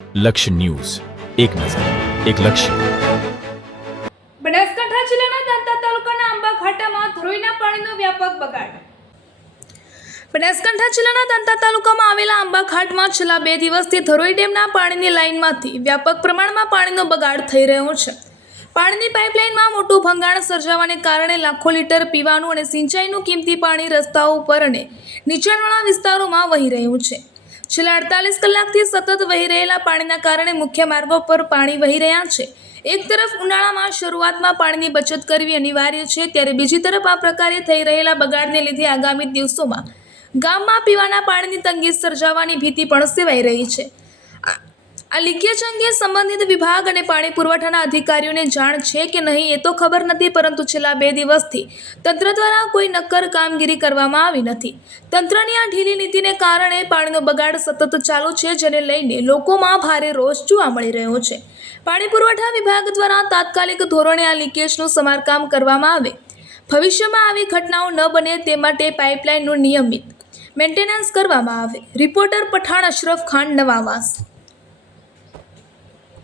લક્ષ્ય ન્યૂઝ, એક નજર, એક લક્ષ્ય. બનાસકાંઠા જિલ્લાના દાંતા તાલુકાના આંબા ઘાટામાં ધરોઈના પાણીનો વ્યાપક બગાડ. બનાસકાંઠા જિલ્લાના દાંતા તાલુકામાં આવેલા આંબા ઘાટમાં છેલ્લા 2 દિવસથી ધરોઈ ડેમના પાણીની લાઇનમાંથી વ્યાપક પ્રમાણમાં પાણીનો બગાડ થઈ રહ્યો છે. પાણીની પાઇપલાઇનમાં મોટું ભંગાણ સર્જાવાને કારણે લાખો લીટર પીવાનું અને સિંચાઈનું કિંમતી પાણી રસ્તાઓ ઉપર અને નીચાણવાળા વિસ્તારોમાં વહી રહ્યું છે. છેલ્લા 48 કલાકથી સતત વહી રહેલા પાણીના કારણે મુખ્ય માર્ગો પર પાણી વહી રહ્યા છે. એક તરફ ઉનાળામાં શરૂઆતમાં પાણીની બચત કરવી અનિવાર્ય છે, ત્યારે બીજી તરફ આ પ્રકારે થઈ રહેલા બગાડને લીધે આગામી દિવસોમાં ગામમાં પીવાના પાણીની તંગી સર્જાવાની ભીતિ પણ સેવાઈ રહી છે. આ લીકેજ અંગે સંબંધિત વિભાગ અને પાણી પુરવઠાના અધિકારીઓને જાણ છે કે નહીં એ તો ખબર નથી, પરંતુ છેલ્લા 2 દિવસથી તંત્ર દ્વારા કોઈ નક્કર કામગીરી કરવામાં આવી નથી. તંત્રની આ ઢીલી નીતિને કારણે પાણીનો બગાડ સતત ચાલુ છે, જેને લઈને લોકોમાં ભારે રોષ જોવા મળી રહ્યો છે. પાણી પુરવઠા વિભાગ દ્વારા તાત્કાલિક ધોરણે આ લીકેજનું સમારકામ કરવામાં આવે, ભવિષ્યમાં આવી ઘટનાઓ ન બને તે માટે પાઇપલાઇનનું નિયમિત મેન્ટેનન્સ કરવામાં આવે. રિપોર્ટર પઠાણ અશરફ ખાન, નવાવાસ.